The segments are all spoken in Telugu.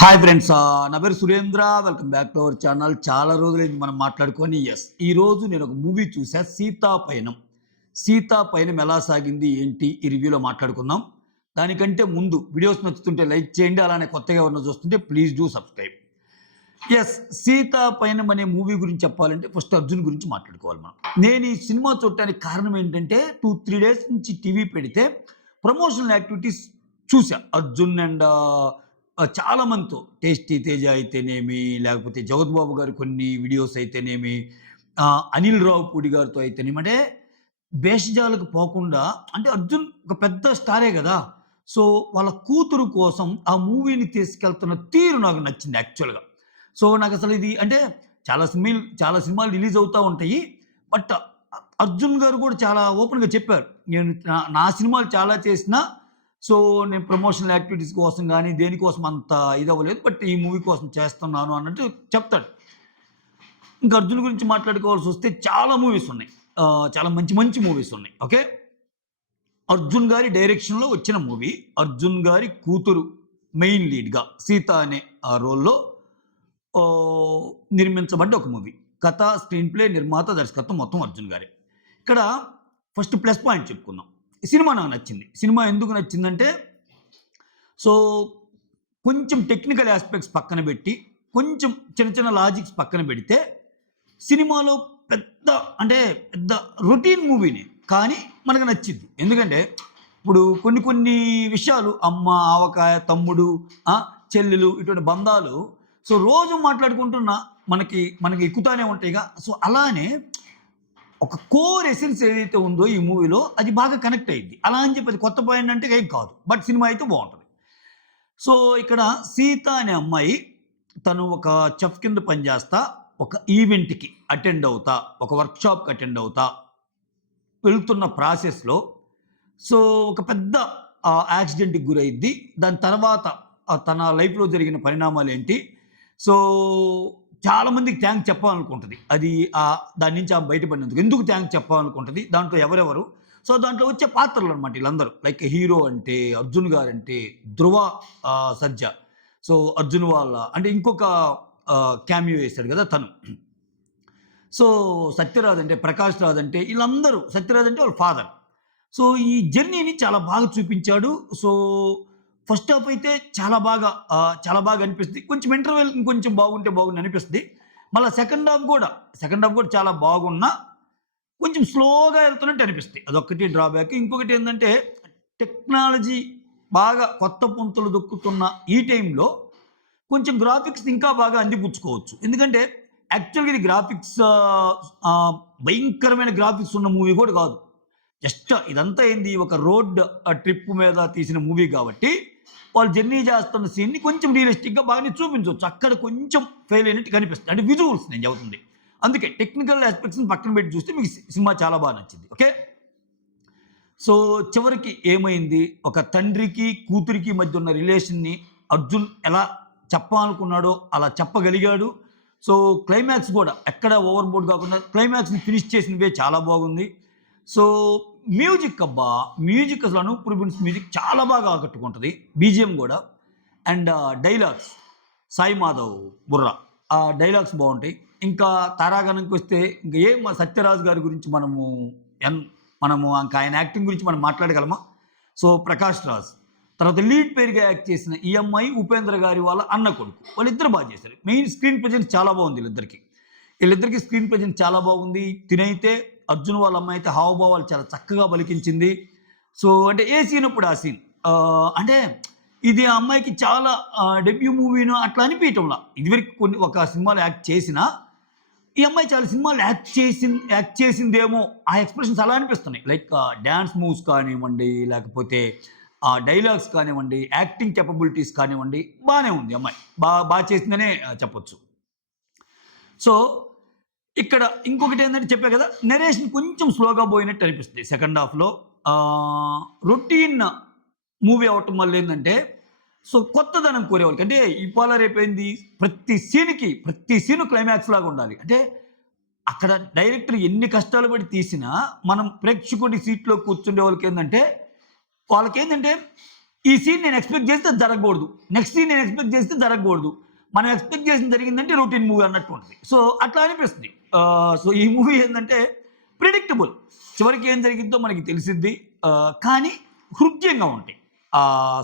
హాయ్ ఫ్రెండ్స్, నా పేరు Surendra. Welcome back to our channel. చాలా రోజులైంది మనం మాట్లాడుకొని. ఈరోజు నేను ఒక మూవీ చూసా, సీతాపయనం. సీతాపయనం ఎలా సాగింది ఏంటి ఈ రివ్యూలో మాట్లాడుకుందాం. దానికంటే ముందు వీడియోస్ నచ్చుతుంటే లైక్ చేయండి, అలానే కొత్తగా ఎవరైనా చూస్తుంటే ప్లీజ్ డూ సబ్స్క్రైబ్. సీతాపయనం అనే మూవీ గురించి చెప్పాలంటే ఫస్ట్ అర్జున్ గురించి మాట్లాడుకోవాలి మనం. నేను ఈ సినిమా చూడటానికి కారణం ఏంటంటే 2-3 డేస్ నుంచి టీవీ పెడితే ప్రమోషనల్ యాక్టివిటీస్ చూసా. అర్జున్ అండ్ చాలా మందితో, టేస్టీ తేజ అయితేనేమి, లేకపోతే జగత్ బాబు గారి కొన్ని వీడియోస్ అయితేనేమి, అనిల్ రావుపూడి గారితో అయితేనేమి, అంటే భేషజాలకు పోకుండా, అంటే అర్జున్ ఒక పెద్ద స్టారే కదా. సో వాళ్ళ కూతురు కోసం ఆ మూవీని తీసుకెళ్తున్న తీరు నాకు నచ్చింది యాక్చువల్గా. సో నాకు అసలు ఇది అంటే చాలా సినిమాలు రిలీజ్ అవుతూ ఉంటాయి. బట్ అర్జున్ గారు కూడా చాలా ఓపెన్గా చెప్పారు, నేను నా సినిమాలు చాలా చేసినా, సో నేను ప్రమోషనల్ యాక్టివిటీస్ కోసం కానీ దేనికోసం అంత ఇది అవ్వలేదు, బట్ ఈ మూవీ కోసం చేస్తున్నాను అన్నట్టు చెప్తాడు. ఇంకా అర్జున్ గురించి మాట్లాడుకోవాల్సి వస్తే చాలా మూవీస్ ఉన్నాయి, చాలా మంచి మంచి మూవీస్ ఉన్నాయి. ఓకే, అర్జున్ గారి డైరెక్షన్లో వచ్చిన మూవీ, అర్జున్ గారి కూతురు మెయిన్ లీడ్గా సీత అనే ఆ రోల్లో నిర్మించబడ్డ ఒక మూవీ. కథ, స్క్రీన్ ప్లే, నిర్మాత, దర్శకత్వం మొత్తం అర్జున్ గారే. ఇక్కడ ఫస్ట్ ప్లస్ పాయింట్ చెప్పుకుందాం. ఈ సినిమా నాకు నచ్చింది. సినిమా ఎందుకు నచ్చిందంటే, సో కొంచెం టెక్నికల్ ఆస్పెక్ట్స్ పక్కన పెట్టి, కొంచెం చిన్న చిన్న లాజిక్స్ పక్కన పెడితే, సినిమాలో పెద్ద రొటీన్ మూవీనే కానీ మనకు నచ్చింది. ఎందుకంటే ఇప్పుడు కొన్ని కొన్ని విషయాలు, అమ్మ, ఆవకాయ, తమ్ముడు, చెల్లెలు, ఇటువంటి బంధాలు సో రోజు మాట్లాడుకుంటున్నా మనకి ఎక్కుతానే ఉంటాయిగా. సో అలానే ఒక కోర్ ఎసెన్స్ ఏదైతే ఉందో ఈ మూవీలో అది బాగా కనెక్ట్ అయ్యింది. అలా అని చెప్పి అది కొత్త పాయింట్ అంటే ఏం కాదు, బట్ సినిమా అయితే బాగుంటుంది. సో ఇక్కడ సీత అనే అమ్మాయి, తను ఒక చెఫ్ కింద పనిచేస్తా, ఒక ఈవెంట్కి అటెండ్ అవుతా, ఒక వర్క్షాప్కి అటెండ్ అవుతా వెళ్తున్న ప్రాసెస్లో సో ఒక పెద్ద యాక్సిడెంట్కి గురైద్ది. దాని తర్వాత తన లైఫ్లో జరిగిన పరిణామాలు ఏంటి, సో చాలామందికి థ్యాంక్స్ చెప్పాలనుకుంటుంది. అది దాని నుంచి బయటపడినందుకు ఎందుకు థ్యాంక్స్ చెప్పాలనుకుంటుంది. దాంట్లో ఎవరెవరు, సో దాంట్లో వచ్చే పాత్రలు అనమాట వీళ్ళందరూ. లైక్ హీరో అంటే అర్జున్ గారు, అంటే ధ్రువ సజ్జా, సో అర్జున్ వాళ్ళ అంటే ఇంకొక క్యామియో వేశాడు కదా తను. సో సత్యరాజ్ అంటే, ప్రకాష్ రాజ్ అంటే, వీళ్ళందరూ, సత్యరాజ్ అంటే వాళ్ళ ఫాదర్. సో ఈ జర్నీని చాలా బాగా చూపించాడు. సో ఫస్ట్ హాఫ్ అయితే చాలా బాగా అనిపిస్తుంది. కొంచెం ఇంటర్వెల్ ఇంకొంచెం బాగుంటే బాగుంది అనిపిస్తుంది. మళ్ళీ సెకండ్ హాఫ్ కూడా చాలా బాగున్నా కొంచెం స్లోగా వెళ్తున్నట్టు అనిపిస్తుంది. అదొక్కటి డ్రాబ్యాక్. ఇంకొకటి ఏంటంటే, టెక్నాలజీ బాగా కొత్త పుంతలు దొక్కుతున్న ఈ టైంలో కొంచెం గ్రాఫిక్స్ ఇంకా బాగా అందిపుచ్చుకోవచ్చు. ఎందుకంటే యాక్చువల్గా ఇది గ్రాఫిక్స్ భయంకరమైన గ్రాఫిక్స్ ఉన్న మూవీ కూడా కాదు. జస్ట్ ఇదంతా ఏంది, ఒక రోడ్ ట్రిప్ మీద తీసిన మూవీ కాబట్టి వాళ్ళు జర్నీ చేస్తున్న సీన్ని కొంచెం రియలిస్టిక్గా బాగానే చూపించవచ్చు. అక్కడ కొంచెం ఫెయిల్ అయినట్టు కనిపిస్తుంది, అంటే విజువల్స్ నేను చెబుతుంది. అందుకే టెక్నికల్ ఆస్పెక్ట్స్ని పక్కన పెట్టి చూస్తే మీకు సినిమా చాలా బాగా నచ్చింది. ఓకే, సో చివరికి ఏమైంది, ఒక తండ్రికి కూతురికి మధ్య ఉన్న రిలేషన్ని అర్జున్ ఎలా చెప్పాలనుకున్నాడో అలా చెప్పగలిగాడు. సో క్లైమాక్స్ కూడా ఎక్కడ ఓవర్బోర్డ్ కాకుండా క్లైమాక్స్ని ఫినిష్ చేసినవే చాలా బాగుంది. సో మ్యూజిక్ అసలు అనూప్ రూబెన్స్ మ్యూజిక్ చాలా బాగా ఆకట్టుకుంటుంది, బీజిఎం కూడా. అండ్ డైలాగ్స్ సాయి మాధవ్ బుర్రా, ఆ డైలాగ్స్ బాగుంటాయి. ఇంకా తారాగణంకి వస్తే ఇంకా మా సత్యరాజ్ గారి గురించి మనము ఇంకా ఆయన యాక్టింగ్ గురించి మనం మాట్లాడగలమా. సో ప్రకాష్ రాజ్, తర్వాత లీడ్ పేరుగా యాక్ట్ చేసిన ఈ అమ్మాయి ఉపేంద్ర గారి వాళ్ళ అన్న కొడుకు, వాళ్ళిద్దరు బాగా చేశారు. మెయిన్ స్క్రీన్ ప్రజెన్స్ చాలా బాగుంది వీళ్ళిద్దరికి స్క్రీన్ ప్రజెన్స్ చాలా బాగుంది. తినైతే అర్జున్ వాళ్ళ అమ్మాయి అయితే హావభావాలు చాలా చక్కగా పలికించింది. సో అంటే ఏ సీన్ అప్పుడు ఆ సీన్, అంటే ఇది ఆ అమ్మాయికి చాలా డెబ్యూ మూవీను అట్లా అనిపించటంలా. ఇదివరకు ఒక సినిమాలో యాక్ట్ చేసినా ఈ అమ్మాయి చాలా సినిమాలు యాక్ట్ చేసిందేమో, ఆ ఎక్స్ప్రెషన్స్ అలా అనిపిస్తున్నాయి. లైక్ డ్యాన్స్ మూవ్స్ కానివ్వండి, లేకపోతే డైలాగ్స్ కానివ్వండి, యాక్టింగ్ కెపబిలిటీస్ కానివ్వండి, బాగానే ఉంది. అమ్మాయి బాగా చేసిందనే చెప్పొచ్చు. సో ఇక్కడ ఇంకొకటి ఏంటంటే చెప్పా కదా, నెరేషన్ కొంచెం స్లోగా పోయినట్టు అనిపిస్తుంది సెకండ్ హాఫ్లో. రొటీన్ మూవీ అవటం వల్ల ఏంటంటే, సో కొత్తదనం కోరేవాళ్ళకి, అంటే ఇవాళ రేపైంది ప్రతి సీను క్లైమాక్స్ లాగా ఉండాలి. అంటే అక్కడ డైరెక్టర్ ఎన్ని కష్టాలు పడి తీసినా మనం ప్రేక్షకుడి సీట్లో కూర్చుండే వాళ్ళకి ఏంటంటే ఈ సీన్ నేను ఎక్స్పెక్ట్ చేస్తే అది జరగకూడదు. నెక్స్ట్ సీన్ నేను ఎక్స్పెక్ట్ చేస్తే జరగకూడదు. మనం ఎక్స్పెక్ట్ చేసింది జరిగిందంటే రొటీన్ మూవీ అన్నట్టు ఉంటుంది. సో అట్లా అనిపిస్తుంది. సో ఈ మూవీ ఏంటంటే ప్రిడిక్టబుల్. చివరికి ఏం జరిగిద్దో మనకి తెలిసిద్ది. కానీ హృద్యంగా ఉంటాయి.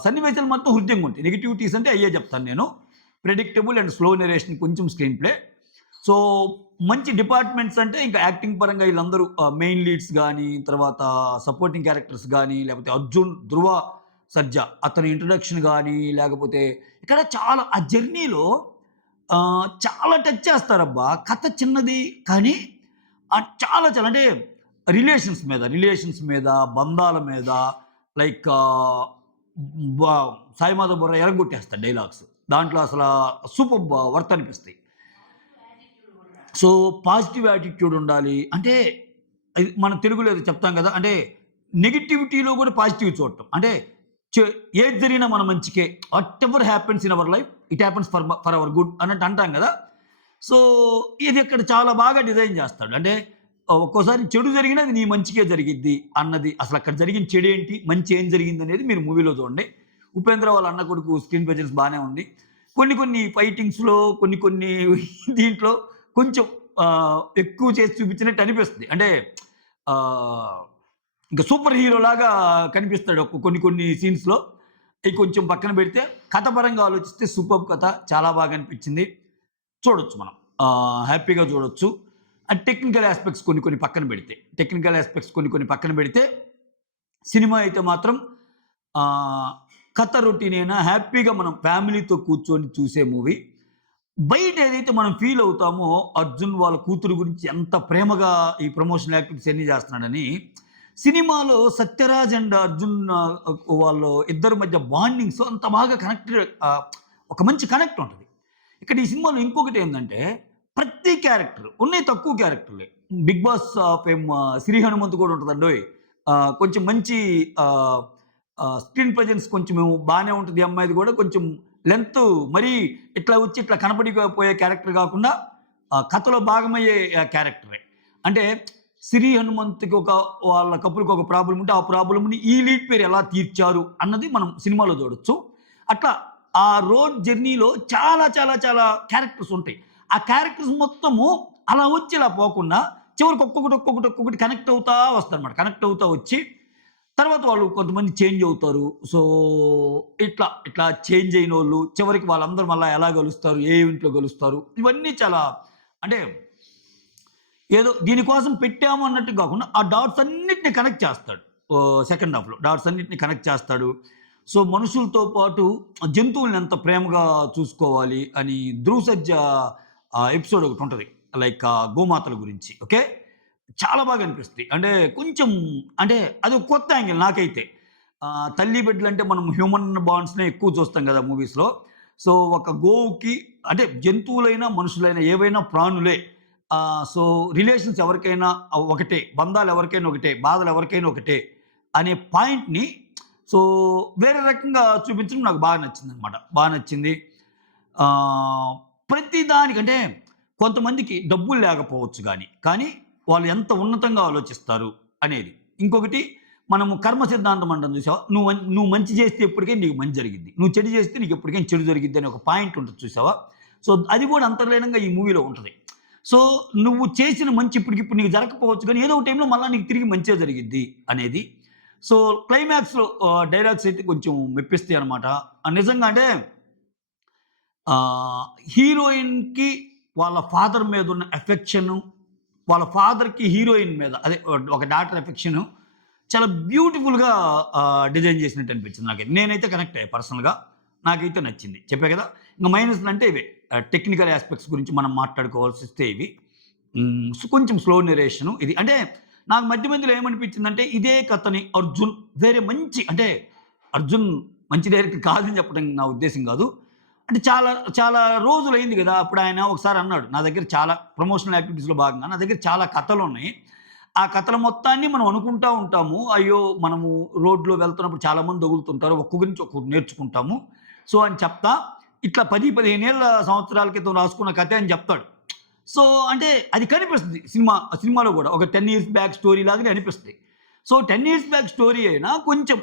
సన్నివేశాలు మొత్తం హృద్యంగా ఉంటాయి. నెగిటివిటీస్ అంటే అయ్యే చెప్తాను నేను. ప్రిడిక్టబుల్ అండ్ స్లో నెరేషన్, కొంచెం స్క్రీన్ ప్లే. సో మంచి డిపార్ట్మెంట్స్ అంటే ఇంకా యాక్టింగ్ పరంగా వీళ్ళందరూ మెయిన్ లీడ్స్ కానీ, తర్వాత సపోర్టింగ్ క్యారెక్టర్స్ కానీ, లేకపోతే అర్జున్, ధృవ సర్జా అతని ఇంట్రొడక్షన్ కానీ, లేకపోతే ఇక్కడ చాలా ఆ జర్నీలో చాలా టచ్ చేస్తారబ్బా. కథ చిన్నది కానీ చాలా చాలా అంటే రిలేషన్స్ మీద, బంధాల మీద, లైక్ సాయి మాధవ్ బుర్ర ఎరగొట్టేస్తాడు డైలాగ్స్. దాంట్లో అసలు సూపర్ వర్త్ అనిపిస్తాయి. సో పాజిటివ్ యాటిట్యూడ్ ఉండాలి. అంటే మన తెలుగులో ఏదో చెప్తాం కదా, అంటే నెగిటివిటీలో కూడా పాజిటివ్ చూడటం. అంటే ఏది జరిగినా మన మంచికే, what ever happens in our life it happens for hour good అన్నట్టు అంటాం కదా. సో ఇది ఇక్కడ చాలా బాగా డిజైన్ చేస్తాడు. అంటే ఒక్కోసారి చెడు జరిగినా అది నీ మంచికే జరిగిద్ది అన్నది. అసలు అక్కడ జరిగిన చెడు ఏంటి, మంచి ఏం జరిగింది అనేది మీరు మూవీలో చూడండి. ఉపేంద్ర వాళ్ళ అన్న కొడుకు స్క్రీన్ ప్రెజెన్స్ బాగానే ఉంది. కొన్ని ఫైటింగ్స్లో కొన్ని దీంట్లో కొంచెం ఎక్కువ చేసి చూపించినట్టు అనిపిస్తుంది. అంటే ఇంకా సూపర్ హీరో లాగా కనిపిస్తాడు కొన్ని సీన్స్లో. అవి కొంచెం పక్కన పెడితే కథ పరంగా ఆలోచిస్తే సూపర్ కథ, చాలా బాగా అనిపించింది. చూడొచ్చు, మనం హ్యాపీగా చూడొచ్చు. అండ్ టెక్నికల్ ఆస్పెక్ట్స్ కొన్ని పక్కన పెడితే సినిమా అయితే మాత్రం కథ రొటీన్ అయినా హ్యాపీగా మనం ఫ్యామిలీతో కూర్చొని చూసే మూవీ. బయట ఏదైతే మనం ఫీల్ అవుతామో అర్జున్ వాళ్ళ కూతురు గురించి ఎంత ప్రేమగా ఈ ప్రమోషనల్ యాక్టివిటీస్ ఎన్ని చేస్తున్నాడని, సినిమాలో సత్యరాజ్ అండ్ అర్జున్ వాళ్ళు ఇద్దరి మధ్య బాండింగ్స్ అంత బాగా ఒక మంచి కనెక్ట్ ఉంటుంది. ఇక్కడ ఈ సినిమాలో ఇంకొకటి ఏంటంటే ప్రతి క్యారెక్టర్ ఉన్నాయి, తక్కువ క్యారెక్టర్లే. Bigg Boss fame Shri Hanumanth కూడా ఉంటుందండి. కొంచెం మంచి స్క్రీన్ ప్రజెన్స్ కొంచెం బాగానే ఉంటుంది. అమ్మాయిది కూడా కొంచెం లెంత్ మరీ ఇట్లా వచ్చి ఇట్లా కనపడిపోయే క్యారెక్టర్ కాకుండా కథలో భాగమయ్యే క్యారెక్టరే. అంటే శ్రీ హనుమంత్కి వాళ్ళ కపుల్కి ఒక ప్రాబ్లం ఉంటే ఆ ప్రాబ్లమ్ని ఈ లీడ్ పేరు ఎలా తీర్చారు అన్నది మనం సినిమాలో చూడొచ్చు. అట్లా ఆ రోడ్ జర్నీలో చాలా చాలా చాలా క్యారెక్టర్స్ ఉంటాయి. ఆ క్యారెక్టర్స్ మొత్తము అలా వచ్చి ఇలా పోకుండా చివరికి ఒక్కొక్కటి కనెక్ట్ అవుతా వస్తారన్నమాట. కనెక్ట్ అవుతా వచ్చి తర్వాత వాళ్ళు కొంతమంది చేంజ్ అవుతారు. సో ఇట్లా చేంజ్ అయిన వాళ్ళు చివరికి వాళ్ళందరూ మళ్ళీ ఎలా కలుస్తారు, ఏ ఇంట్లో కలుస్తారు, ఇవన్నీ చాలా అంటే ఏదో దీనికోసం పెట్టాము అన్నట్టు కాకుండా ఆ డాట్స్ అన్నిటిని కనెక్ట్ చేస్తాడు. సెకండ్ హాఫ్లో డాట్స్ అన్నిటిని కనెక్ట్ చేస్తాడు. సో మనుషులతో పాటు జంతువుల్ని ఎంత ప్రేమగా చూసుకోవాలి అని ధ్రువ సర్జా ఎపిసోడ్ ఒకటి ఉంటుంది, లైక్ గోమాతల గురించి. ఓకే, చాలా బాగా అనిపిస్తుంది. అంటే కొంచెం అంటే అది ఒక కొత్త యాంగిల్ నాకైతే. తల్లి బిడ్డలు అంటే మనం హ్యూమన్ బాండ్స్నే ఎక్కువ చూస్తాం కదా మూవీస్లో. సో ఒక గోవుకి అంటే జంతువులైనా మనుషులైనా ఏవైనా ప్రాణులే. సో రిలేషన్స్ ఎవరికైనా ఒకటే, బంధాలు ఎవరికైనా ఒకటే, బాధలు ఎవరికైనా ఒకటే అనే పాయింట్ని సో వేరే రకంగా చూపించడం నాకు బాగా నచ్చింది అనమాట. బాగా నచ్చింది. ప్రతి దానికంటే కొంతమందికి డబ్బులు లేకపోవచ్చు కానీ వాళ్ళు ఎంత ఉన్నతంగా ఆలోచిస్తారు అనేది. ఇంకొకటి మనము కర్మ సిద్ధాంతం అంటాం చూసావా, నువ్వు మంచి చేస్తే ఎప్పటికైనా నీకు మంచి జరిగింది, నువ్వు చెడు చేస్తే నీకు ఎప్పటికైనా చెడు జరిగిద్ది అనే ఒక పాయింట్ ఉంటుంది చూసావా. సో అది కూడా అంతర్లీనంగా ఈ మూవీలో ఉంటుంది. సో నువ్వు చేసిన మంచి ఇప్పటికిప్పుడు నీకు జరగకపోవచ్చు కానీ ఏదో ఒక టైంలో మళ్ళీ నీకు తిరిగి మంచిగా జరిగిద్ది అనేది. సో క్లైమాక్స్లో డైలాగ్స్ అయితే కొంచెం మెప్పిస్తాయి అనమాట. నిజంగా అంటే హీరోయిన్కి వాళ్ళ ఫాదర్ మీద ఉన్న ఎఫెక్షను, వాళ్ళ ఫాదర్కి హీరోయిన్ మీద అదే ఒక డాటర్ ఎఫెక్షను చాలా బ్యూటిఫుల్గా డిజైన్ చేసినట్టు అనిపించింది నాకైతే. నేనైతే కనెక్ట్ అయ్యా పర్సనల్గా, నాకైతే నచ్చింది. చెప్పే కదా. ఇంకా మైనస్లు అంటే ఇవే టెక్నికల్ ఆస్పెక్ట్స్ గురించి మనం మాట్లాడుకోవాల్సి వస్తే ఇవి కొంచెం స్లో నెరేషను ఇది. అంటే నాకు మధ్యలో ఏమనిపించిందంటే ఇదే కథని అర్జున్ వేరే మంచి, అంటే అర్జున్ మంచి డైరెక్టర్ కాదని చెప్పడం నా ఉద్దేశం కాదు. అంటే చాలా చాలా రోజులు అయింది కదా. అప్పుడు ఆయన ఒకసారి అన్నాడు, నా దగ్గర చాలా ప్రమోషనల్ యాక్టివిటీస్లో భాగంగా నా దగ్గర చాలా కథలు ఉన్నాయి, ఆ కథల మొత్తాన్ని మనం అనుకుంటూ ఉంటాము. అయ్యో మనము రోడ్లో వెళ్తున్నప్పుడు చాలామంది తగులుతుంటారు, ఒక్కొక్కరి నుంచి ఒక్కొక్కటి నేర్చుకుంటాము. సో అని చెప్తా ఇట్లా 10-15 ఏళ్ళ సంవత్సరాల క్రితం రాసుకున్న కథ అని చెప్తాడు. సో అంటే అది కనిపిస్తుంది సినిమాలో కూడా ఒక 10 years బ్యాక్ స్టోరీ లాగానే అనిపిస్తుంది. సో 10 ఇయర్స్ బ్యాక్ స్టోరీ అయినా కొంచెం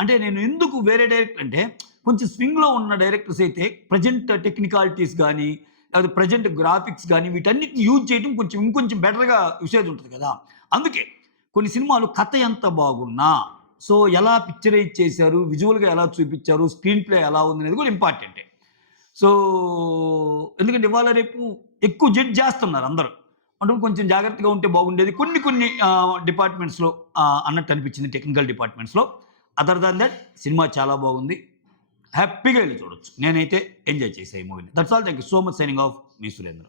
అంటే నేను ఎందుకు వేరే డైరెక్టర్ అంటే కొంచెం స్వింగ్లో ఉన్న డైరెక్టర్స్ అయితే ప్రజెంట్ టెక్నికాలిటీస్ కానీ లేకపోతే ప్రజెంట్ గ్రాఫిక్స్ కానీ వీటన్నిటిని యూజ్ చేయడం కొంచెం ఇంకొంచెం బెటర్గా యూసేజ్ ఉంటుంది కదా. అందుకే కొన్ని సినిమాలు కథ ఎంత బాగున్నా, సో ఎలా పిక్చరైజ్ చేశారు, విజువల్గా ఎలా చూపించారు, స్క్రీన్ ప్లే ఎలా ఉంది అనేది కూడా ఇంపార్టెంటే. సో ఎందుకంటే ఇవాళ రేపు ఎక్కువ జడ్జ్ చేస్తున్నారు అందరూ. అంటే కొంచెం జాగ్రత్తగా ఉంటే బాగుండేది కొన్ని కొన్ని డిపార్ట్మెంట్స్లో అన్నట్టు అనిపించింది, టెక్నికల్ డిపార్ట్మెంట్స్లో. అదర్ దాన్ దట్ సినిమా చాలా బాగుంది, హ్యాపీగా వెళ్ళి చూడొచ్చు. నేనైతే ఎంజాయ్ చేసే ఈ మూవీని. That's all. Thank you so much. Signing off, me Surendra.